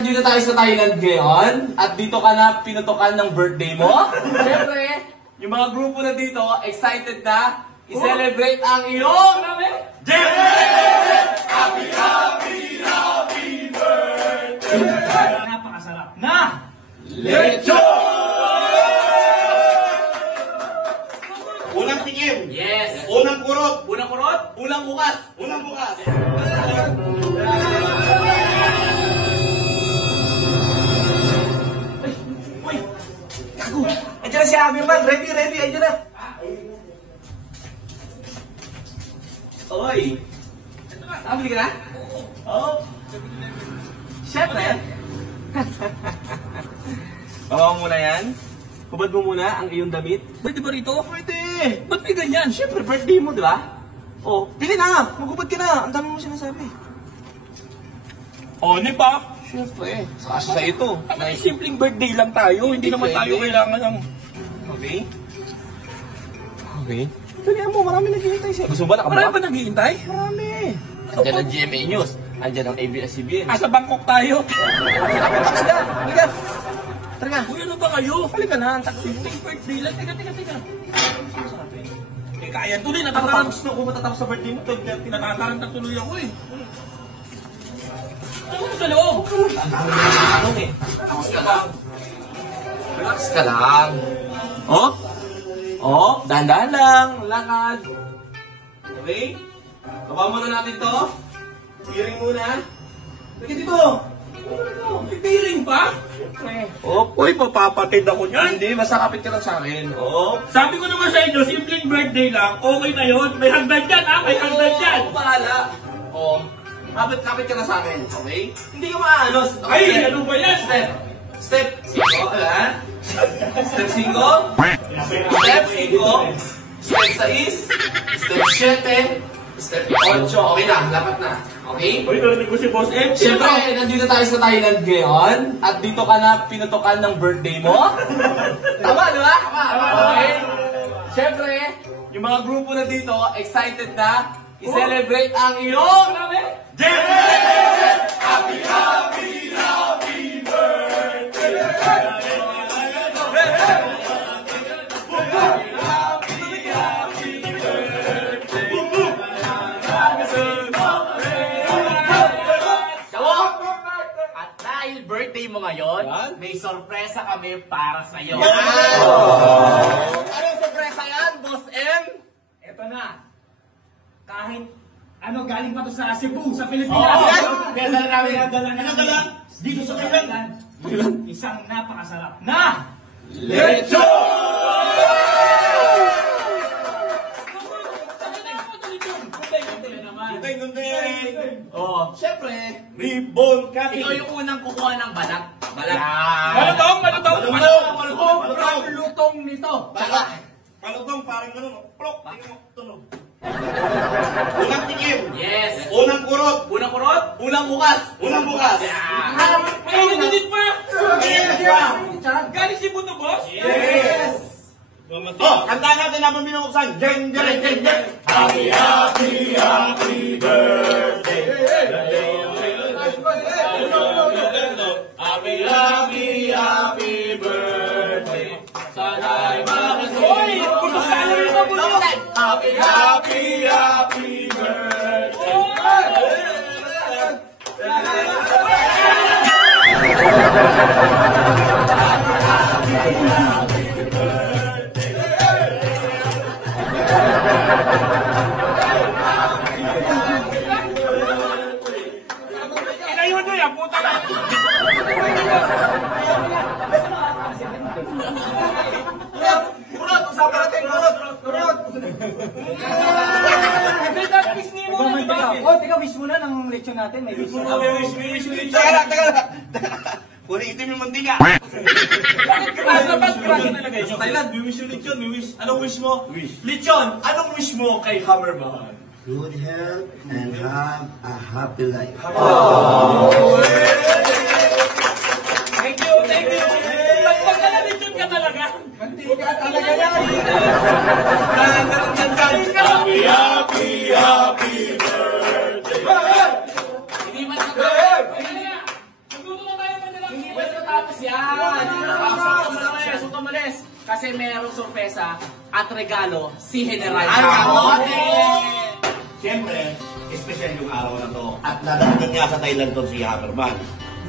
Dito tayo sa Thailand ngayon at dito ka na pinutukan ng birthday mo. Siyempre, yung mga grupo na dito, excited na i-celebrate ang iyong Happy, happy, happy birthday! Napakasarap na Lechon! Unang tikim. Yes! Unang kurot. Unang kurot, unang bukas. Unang bukas. Uy! Gago! Andiyan na si Abi man! Ready! Andiyan na! Oy! Nakabili ka na? Oo. Siyempre. Bawa mo muna yan. Hubad mo muna ang iyong damit. Pwede ba rito? Pwede! Ba't may ganyan? Siyempre, birthday mo, di ba? Oh, Pili na! Magubad ka na! Ang dami mo sinasabi. oh, di ba? Siyempre. Kasi sa ito. May simpleng birthday lang tayo. Hindi naman tayo kailangan ng... Okay? Okay. Dalihan mo, marami naghihintay sa'yo. Gusto mo ba Marami ba naghihintay? Marami. Andiyan ang GMA News. Andiyan ang ABS-CBN. Sa Bangkok tayo. Sila! Halika! Tara nga. Uy, ano ba kayo? Halika na. Ang takot. Simpleng birthday lang. Teka. Kaya tuloy, Nakatapos na kung matatapos sa birthday mo. natataranta tuloy ako eh. Ano mo sa loob? Anong eh? Relax ka lang. Relax ka lang. Oh? Oh, dahan-dahan lang. Lakad. Okay? Baba muna natin to. Hearing muna. Lagi dito. Pipiring pa? Oh, Uy, papapatid ako niyan. hindi. Basta kapit ka lang sa akin. Oh. Sabi ko naman sa inyo, simpleng birthday lang. Okay na yun. May hagdan dyan, ha? May hagdan dyan. Ako bahala. Oh. Kapit ka lang sa akin. Okay? Hindi ka maano. Ay, ano ba yan? Step 5. Wala? Step 5. Step 5. Step 6. Step 7. Step 8. Okay na. Lapat na. Okay? Uy, narinig ko si Boss M. Siyempre, nandito tayo sa Thailand ngayon at dito ka na pinutukan ng birthday mo. Tama, di ba? Okay? Siyempre, yung mga grupo na dito, excited na i-celebrate ang iyong Happy, happy, happy birthday! Birthday mo ngayon, may sorpresa kami para sa iyo. Anong sorpresa yan, Boss M? Ito na. Kahit galing pa to sa Cebu, sa Pilipinas. Kaya dala namin. Ano dala? Dito sa Thailand. Isang napakasarap na Lechon! Gunting. Oh, siyempre, Ribbon cutting. Ikaw yung unang kukuha ng balat. Malutong! Sobrang lutong nito. Malutong, parang ganun. Plok. Tingnan mo, tunog. Unang tikim. Yes. Unang kurot. Unang kurot, unang bukas. Unang bukas. May init pa! Yes. Galing Cebu to, boss? Yes. Oh, kantaan natin habang binubuksan. Jeng, jeng, jeng, jeng. Happy, happy, happy birthday. Happy, happy, happy birthday. Sana'y makasuy. Happy, happy, happy birthday. Inayon nyo yan, puta na! Kurot! Usapan natin, kurot! Kiss me muna, di ba? Teka, wish muna ng lechon natin. May wish muna. Teka lang. Ulitin yung mantika. Ba't krasa talaga Sa Thailand, may wish yung lechon, may wish. Anong wish mo? Lechon, anong wish mo kay Hammerman? Good health and have a happy life. Thank you! Pagkakalalitin ka talaga! Mantika talaga yan. Happy, happy, happy birthday. Hindi man ka. Magluto na tayo Kasi merong sorpresa at regalo si General Kamote! Kamote! Siyempre, special yung araw na to. At nadagdag nga sa Thailand to si Hammerman.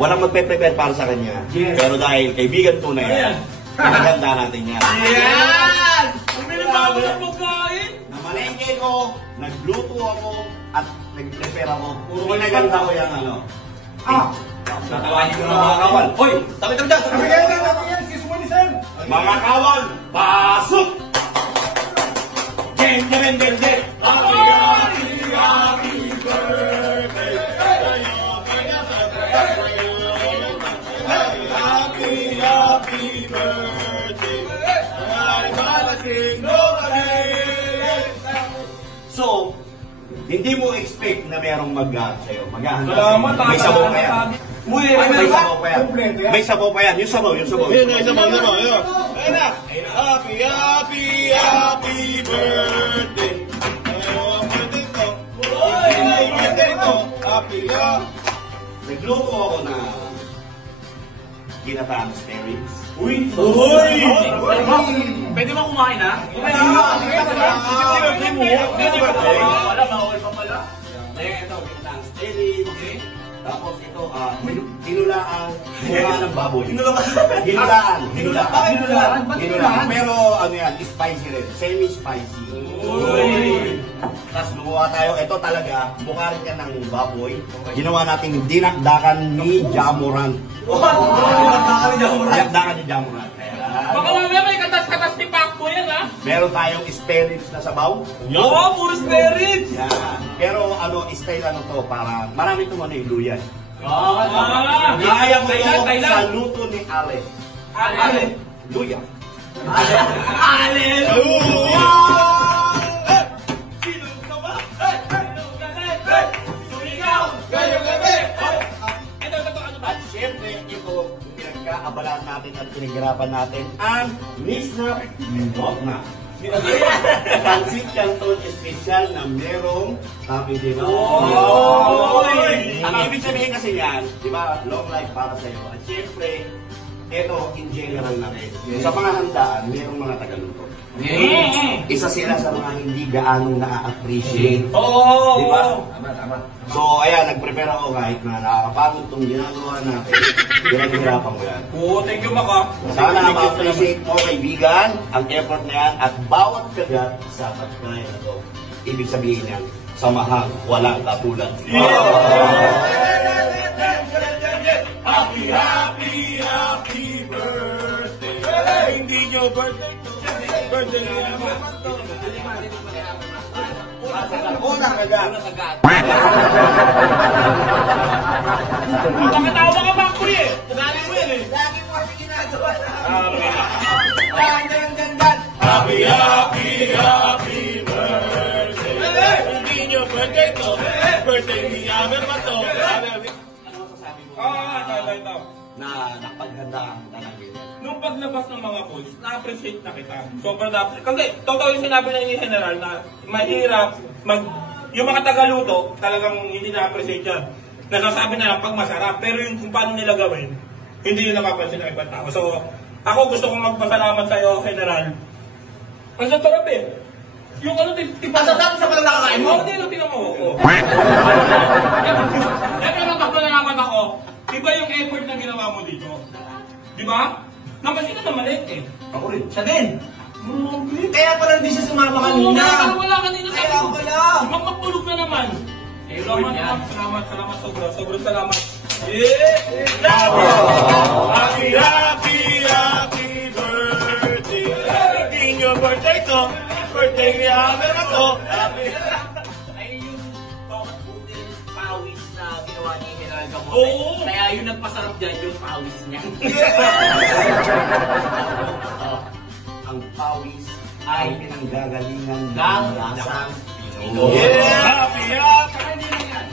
Walang magpe-prepare para sa kanya. Pero dahil kaibigan ko na yan, pinaganda natin yan. Ayan! Ang binibago ng pagkain! Namalengke ko, nagluto ako, at nag-prepare ako. Puro pinaganda ko yung ano. Tatawagin ko ng mga kawal. Hoy! Tabi-tabi dyan! Mga kawal, pasok! Jeng, jeng, jeng, jeng! So, hindi mo expect na merong mag-sa'yo. Maghahanda sa'yo. May sabaw pa yan. May sabaw pa yan. May sabaw pa yan. Yung sabaw, yung sabaw. Yun, yung sabaw, yung sabaw. Ayun na. Happy, happy, happy birthday. Ang birthday ko. Ang birthday ko. Happy, happy. Nagluto ako na ginataang spirits. Uy! Uy! Pwede ba kumain ha? Wala, bawal pa pala. Ito, ginataang spirits. Tapos ito, hinulaang bunga ng baboy. Hinulaan. Pero ano yan, spicy rin. Semi-spicy. Tapos gumawa tayo, ito talaga, mukha rin yan ng baboy. Ginawa natin dinakdakan ni Jamuran. Dinakdakan ni Jamuran. Baka mamaya may katas-katas ni Pacboy yan ha? Meron tayong spirits na sabaw. Oo, puro spirits! Yan. Pero ano, style ano to, para marami itong ano yung luyan. Kaya ko to sa luto ni Ale. Ale! Luya. Ale! Sino ka ba? Sumigaw! Gayong gabi! Ito, ano ba? At syempre, ito, pinagkaabalaan natin at pinaghirapan natin ang Nisnap Bokna. Pansit Canton Espesyal na merong topping din. Ang ibig sabihin kasi yan, di ba, long life para sa iyo. At syempre, ito in general na rin. Sa mga handaan, merong mga tagaluto. Isa sila sa mga hindi gaanong na-appreciate. Oo! Di ba? So, ayan, nag-prepare ako kahit na nakakapagod itong ginagawa natin. Pinaghirapan ko yan. Oo, thank you Maka. Sana ma-appreciate mo, kaibigan, ang effort na yan at bawat kagat sa pagkain na to. Ibig sabihin yan, samahang walang katulad. Happy, happy, happy birthday! Hindi nyo birthday to. Birthday niya naman to. Unang kagat. Makatawa ka Pacboy eh. Ugali mo yan eh. Lagi mo kami ginagawa na. Happy, happy, happy birthday! Hindi nyo birthday to. Birthday ni Hammerman to. Ito. Na nakapaghandaan ka ng ganyan. Nung paglabas ng mga boys, na-appreciate na kita. Sobrang na-appreciate. Kasi, totoo yung sinabi na ni General na mahirap yung mga tagaluto, talagang hindi na-appreciate yan. Nasasabi na lang pag masarap, pero yung kung paano nila gawin, hindi nyo napapansin ng ibang tao. So, ako gusto kong magpasalamat sa iyo, General. Ang sarap eh. Yung ano, Masasabi sa pala nakakain mo? Hindi, tingnan mo. Pero nalaman ako, iba yung effort na ginawa mo dito. Di ba? Napansin na maliit eh. Ako rin. Siya din. Kaya pala hindi siya sumama kanina. Wala kanina sa Kaya pala. magpapulog na naman. Effort yan. Salamat. Sobrang salamat. Happy, happy, happy birthday. Hindi nyo birthday to. Birthday ni Hammerman to. Ay yung bawat butil pawis na ginawa ni General Kamote. Oo. Kaya yung nagpasarap dyan yung pawis niya. Ang pawis ay pinanggagalingan ng Ng lasang Pinoy. Happy, happy. Saka hindi lang yan.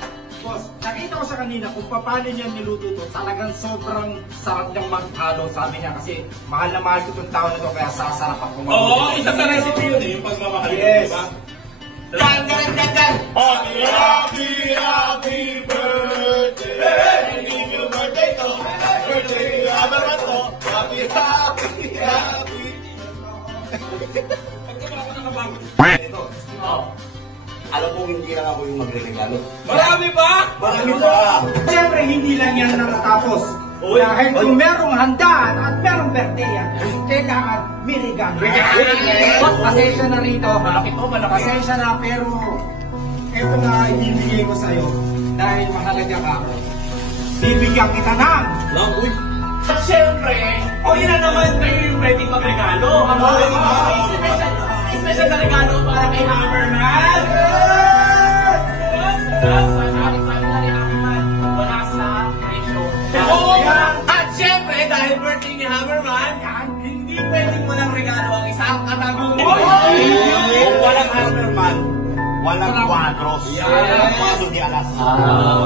Boss, nakita ko sa kanina kung paano niya niluto ito. Talagang sobrang sarap niyang maghalo, sabi niya. Kasi mahal na mahal ko itong tao na ito, kaya sasarap ako. Oo, isa sa recipe yun eh, yung pagmamahal. Yes. Diba? Dan! Happy, happy, happy birthday! Hindi nyo birthday to. Birthday ni Hammerman to. Happy, happy, happy alam mo, hindi lang ako yung magre-regalo. Marami ba? Marami pa! Siyempre, hindi lang yan natatapos. Dahil kung merong handaan at merong birthday yan, kailangan may regalo. Boss, pasensya na rito. Malaki to, malaki. Pasensya na, pero ito na ibibigay ko sa'yo dahil mahalaga ka. Bibigyan kita ng Siyempre, yun na naman kayo yung pwedeng magregalo. Special na regalo para kay Hammerman. Wala sa presyo. At siyempre, dahil birthday ni Hammerman, hindi pwedeng walang regalo ang isang katagong Kung walang Hammerman, walang quadros. Walang quadro ni Alas.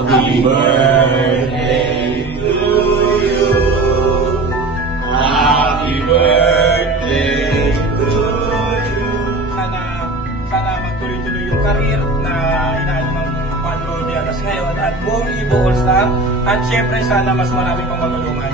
Happy birthday to you. Happy birthday to you. Sana magtuloy-tuloy yung career na inaano ng Juan Lord Diaz ngayon at buong Ibo All-Star. At syempre sana mas marami pang matulungan